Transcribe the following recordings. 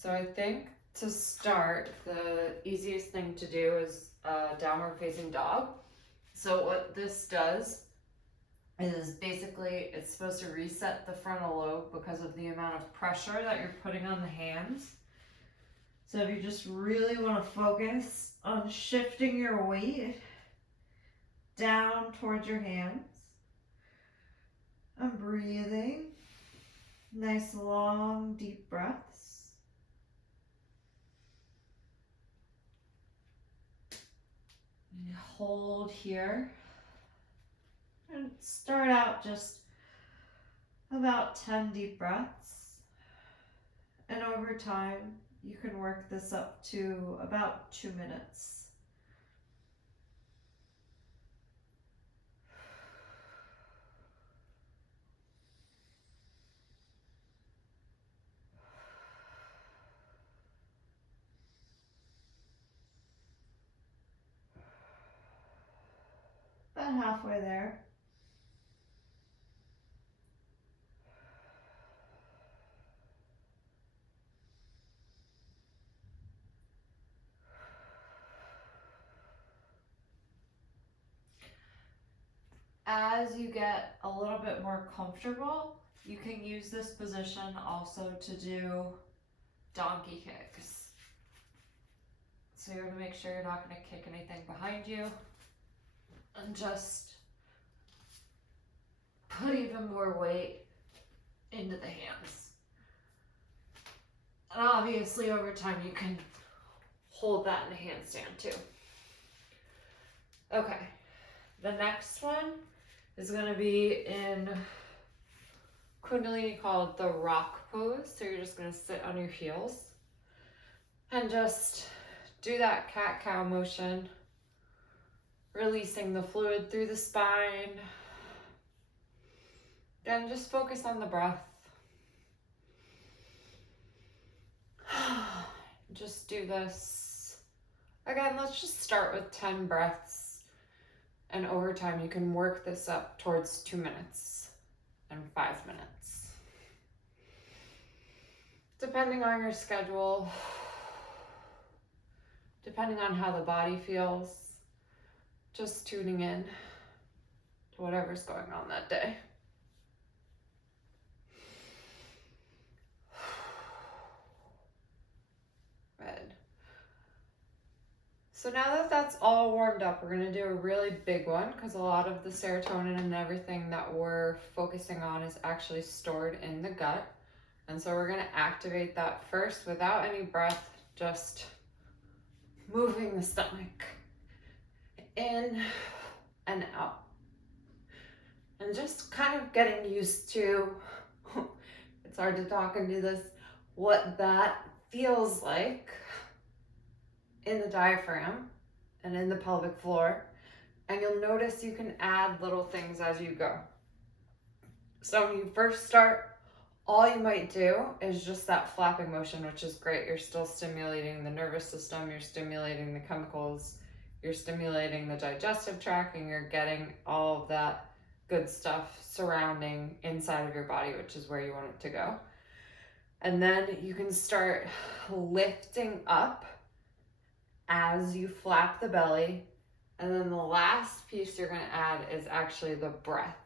So I think to start, the easiest thing to do is downward facing dog. So what this does is basically it's supposed to reset the frontal lobe because of the amount of pressure that you're putting on the hands. So if you just really want to focus on shifting your weight down towards your hands and breathing, nice long deep breaths. And hold here and start out just about 10 deep breaths, and over time you can work this up to about 2 minutes. About halfway there. As you get a little bit more comfortable, you can use this position also to do donkey kicks. So you're going to make sure you're not going to kick anything behind you, and just put even more weight into the hands. And obviously over time you can hold that in a handstand too. Okay, the next one is going to be in Kundalini, called the rock pose. So you're just going to sit on your heels and just do that cat-cow motion, releasing the fluid through the spine. Then just focus on the breath. Just do this. Again, let's just start with 10 breaths. And over time, you can work this up towards 2 minutes and 5 minutes. Depending on your schedule, depending on how the body feels, just tuning in to whatever's going on that day. Good. So now that that's all warmed up, we're going to do a really big one, because a lot of the serotonin and everything that we're focusing on is actually stored in the gut. And so we're going to activate that first without any breath, just moving the stomach in and out. And just kind of getting used to, it's hard to talk and do this, what that feels like in the diaphragm and in the pelvic floor. And you'll notice you can add little things as you go. So when you first start, all you might do is just that flapping motion, which is great. You're still stimulating the nervous system, you're stimulating the chemicals, you're stimulating the digestive tract, and you're getting all of that good stuff surrounding inside of your body, which is where you want it to go. And then you can start lifting up as you flap the belly. And then the last piece you're going to add is actually the breath.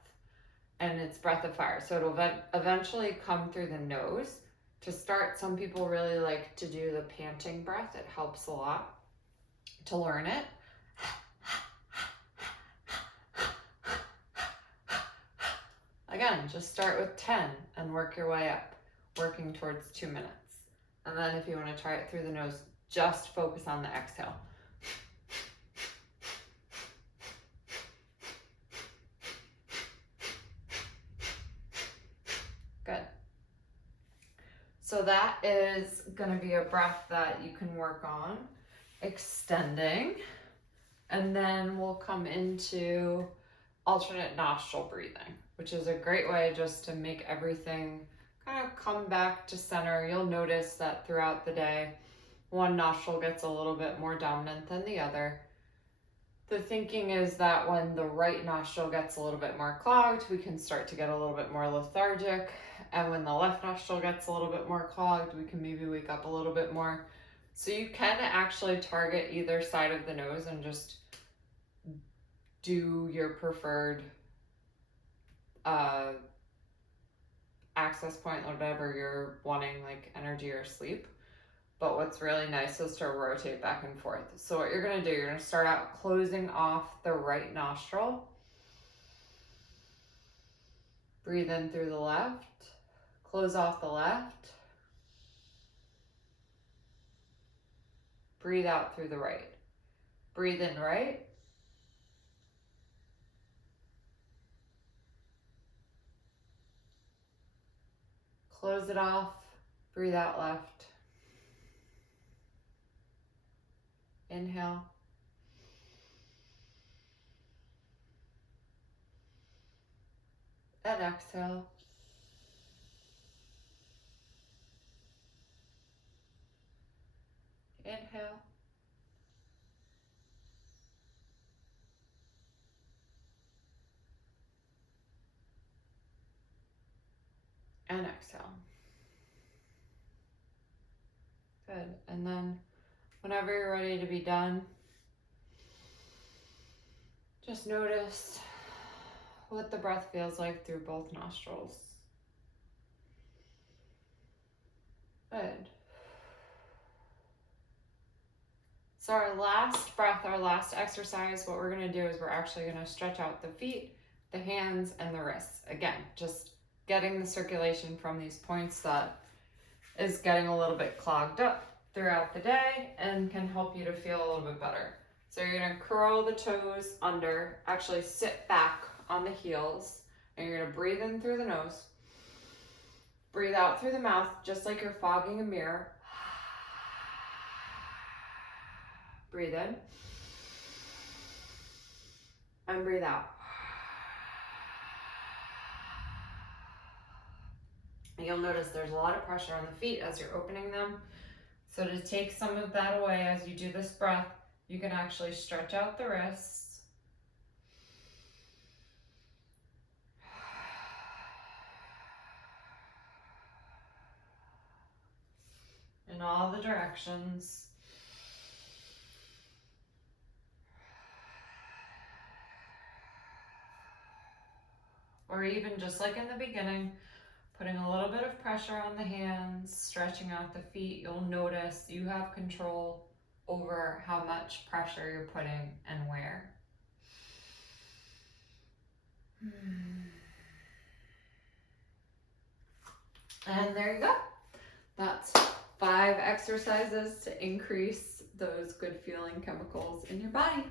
And it's breath of fire. So it'll eventually come through the nose. To start, some people really like to do the panting breath. It helps a lot to learn it. Again, just start with 10 and work your way up, working towards 2 minutes. And then if you want to try it through the nose, just focus on the exhale. Good. So that is going to be a breath that you can work on extending. And then we'll come into alternate nostril breathing, which is a great way just to make everything kind of come back to center. You'll notice that throughout the day, one nostril gets a little bit more dominant than the other. The thinking is that when the right nostril gets a little bit more clogged, we can start to get a little bit more lethargic. And when the left nostril gets a little bit more clogged, we can maybe wake up a little bit more. So you can actually target either side of the nose and just do your preferred access point, whatever you're wanting, like energy or sleep. But what's really nice is to rotate back and forth. So what you're gonna do, you're gonna start out closing off the right nostril. Breathe in through the left, close off the left. Breathe out through the right. Breathe in right. Close it off, breathe out left. Inhale. And exhale. Inhale. And exhale. Good. And then whenever you're ready to be done, just notice what the breath feels like through both nostrils. Good. So our last breath, our last exercise, what we're gonna do is we're actually gonna stretch out the feet, the hands, and the wrists. Again, just getting the circulation from these points that is getting a little bit clogged up throughout the day and can help you to feel a little bit better. So you're gonna curl the toes under, actually sit back on the heels, and you're gonna breathe in through the nose, breathe out through the mouth, just like you're fogging a mirror. Breathe in and breathe out. And you'll notice there's a lot of pressure on the feet as you're opening them. So to take some of that away as you do this breath, you can actually stretch out the wrists. In all the directions. Or even just like in the beginning, putting a little bit of pressure on the hands, stretching out the feet. You'll notice you have control over how much pressure you're putting and where. And there you go. That's 5 exercises to increase those good feeling chemicals in your body.